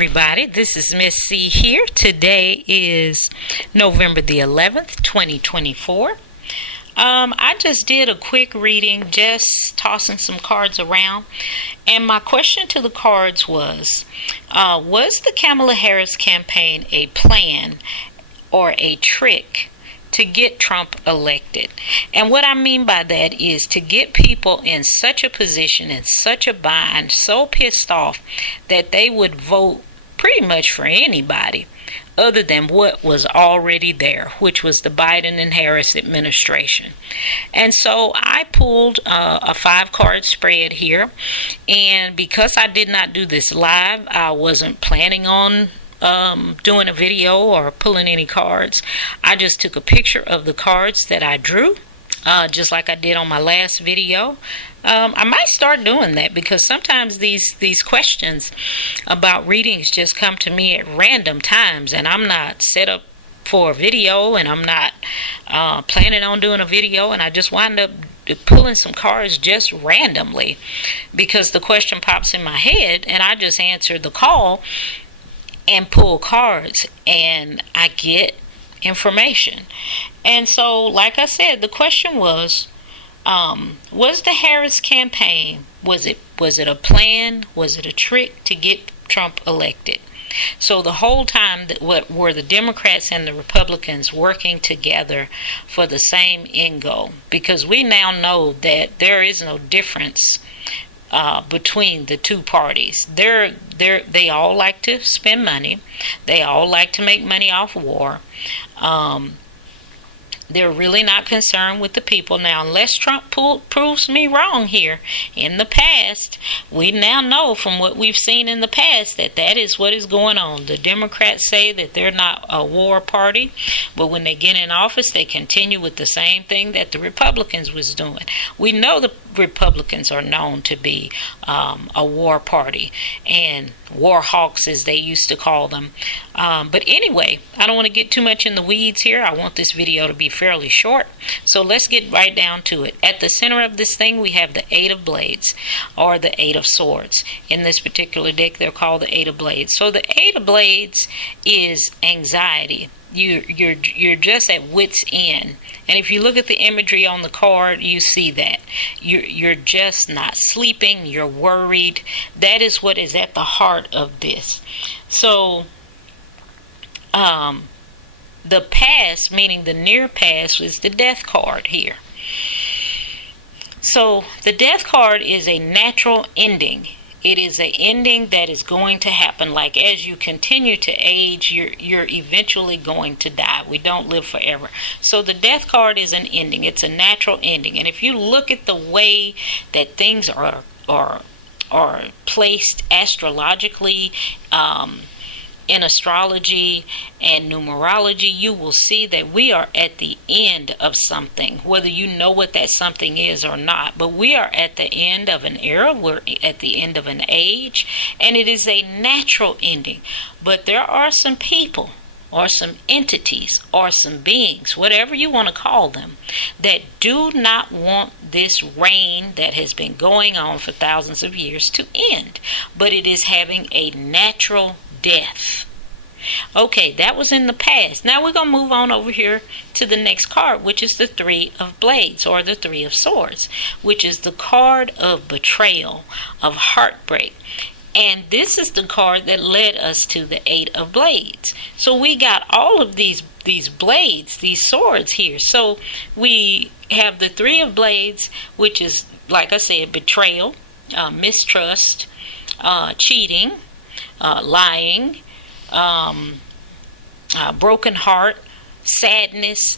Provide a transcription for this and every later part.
everybody. This is Miss C here. Today is November the 11th, 2024. I just did a quick reading, just tossing some cards around. And my question to the cards was the Kamala Harris campaign a plan or a trick to get Trump elected? And what I mean by that is to get people in such a position, in such a bind, so pissed off that they would vote pretty much for anybody other than what was already there, which was the Biden and Harris administration. And so I pulled a 5-card spread here, and because I did not do this live, I wasn't planning on doing a video or pulling any cards. I just took a picture of the cards that I drew, just like I did on my last video. I might start doing that because sometimes these questions about readings just come to me at random times, and I'm not set up for a video, and I'm not planning on doing a video, and I just wind up pulling some cards just randomly because the question pops in my head, and I just answer the call and pull cards, and I get information. And so, like I said, the question was the Harris campaign, was it a plan, was it a trick to get Trump elected? So the whole time, what were the Democrats and the Republicans working together for the same end goal? Because we now know that there is no difference between the two parties. They all like to spend money. They all like to make money off war. They're really not concerned with the people. Now, unless Trump proves me wrong here, in the past, we now know from what we've seen in the past that is what is going on. The Democrats say that they're not a war party, but when they get in office, they continue with the same thing that the Republicans was doing. We know the Republicans are known to be a war party, and war hawks, as they used to call them. But anyway, I don't want to get too much in the weeds here. I want this video to be fairly short. So let's get right down to it. At the center of this thing, we have the 8 of Blades, or the 8 of Swords. In this particular deck, they're called the 8 of Blades. So the 8 of Blades is anxiety. You're just at wit's end, and if you look at the imagery on the card, you see that you're just not sleeping. You're worried. That is what is at the heart of this. So the past, meaning the near past, is the Death card here. So the Death card is a natural ending. It is an ending that is going to happen. Like as you continue to age, you're eventually going to die. We don't live forever. So the Death card is an ending. It's a natural ending. And if you look at the way that things are placed astrologically, in astrology and numerology, you will see that we are at the end of something, whether you know what that something is or not. But we are at the end of an era, we're at the end of an age, and it is a natural ending. But there are some people or some entities or some beings, whatever you want to call them, that do not want this reign that has been going on for thousands of years to end. But it is having a natural death. Okay, that was in the past. Now we're going to move on over here to the next card, which is the 3 of Blades, or the 3 of Swords, which is the card of betrayal, of heartbreak. And this is the card that led us to the 8 of Blades. So we got all of these blades, these swords here. So we have the 3 of Blades, which is, like I said, betrayal, mistrust, cheating, lying, broken heart, sadness,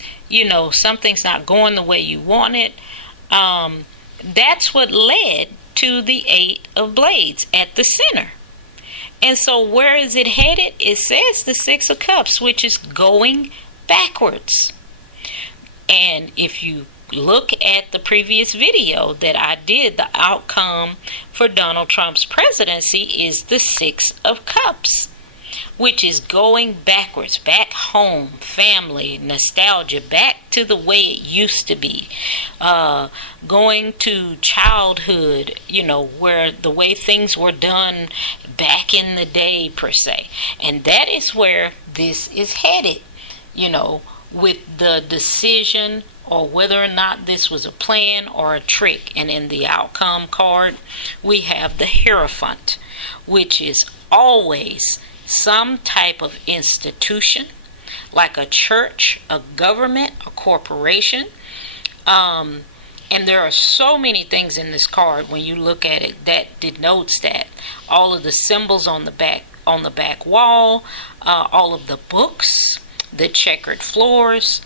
something's not going the way you want it. That's what led to the 8 of Blades at the center. And so where is it headed? It says the 6 of Cups, which is going backwards. And if you look at the previous video that I did, the outcome for Donald Trump's presidency is the 6 of Cups. which is going backwards, back home, family, nostalgia, back to the way it used to be. Going to childhood, where the way things were done back in the day, per se. And that is where this is headed, with the decision or whether or not this was a plan or a trick. And in the outcome card, we have the Hierophant, which is always some type of institution, like a church, a government, a corporation. And there are so many things in this card when you look at it that denotes that. All of the symbols on the back wall, all of the books, the checkered floors,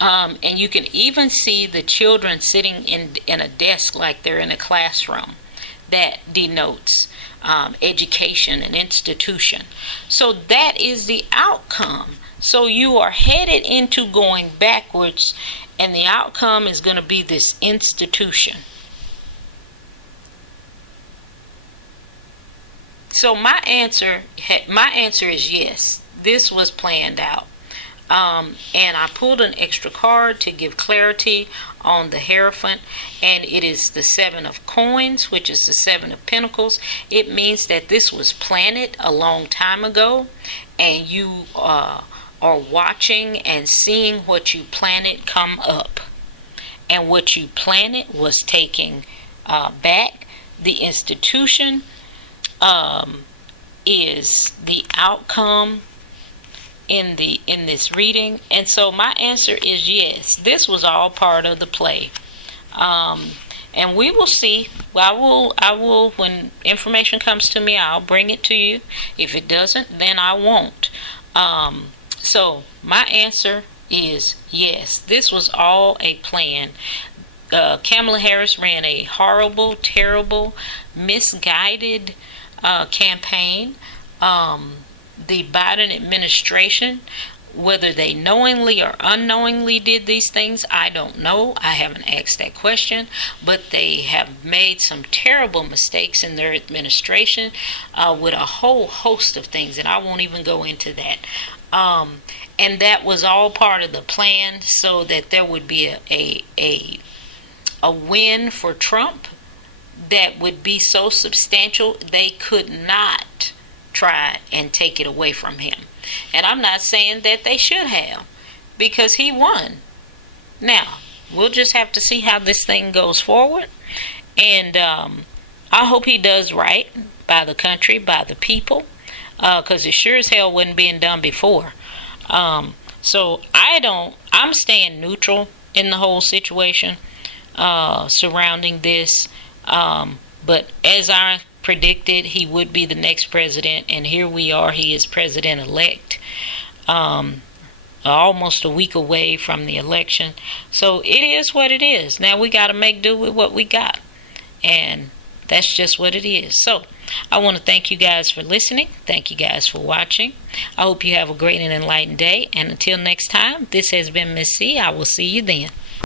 and you can even see the children sitting in a desk like they're in a classroom. That denotes education and institution. So that is the outcome. So you are headed into going backwards, and the outcome is going to be this institution. So my answer is yes. This was planned out. And I pulled an extra card to give clarity on the Hierophant, and it is the Seven of Coins, which is the Seven of Pentacles. It means that this was planted a long time ago, and you are watching and seeing what you planted come up. And what you planted was taking back. The institution is the outcome in this reading. And so my answer is yes, this was all part of the play. And we will see. I will when information comes to me, I'll bring it to you. If it doesn't, then I won't. So my answer is yes, this was all a plan. Kamala Harris ran a horrible, terrible, misguided campaign. The Biden administration, whether they knowingly or unknowingly did these things, I don't know. I haven't asked that question, but they have made some terrible mistakes in their administration with a whole host of things, and I won't even go into that. And that was all part of the plan, so that there would be a win for Trump that would be so substantial they could not try and take it away from him. And I'm not saying that they should have, because he won. Now, we'll just have to see how this thing goes forward. And I hope he does right by the country, by the people, because it sure as hell wasn't being done before. So I'm staying neutral in the whole situation surrounding this. But as I predicted, he would be the next president, and here we are. He is president-elect, almost a week away from the election. So it is what it is. Now we got to make do with what we got, and that's just what it is. So I want to thank you guys for listening. Thank you guys for watching. I hope you have a great and enlightened day, and until next time, this has been Miss C. I will see you then.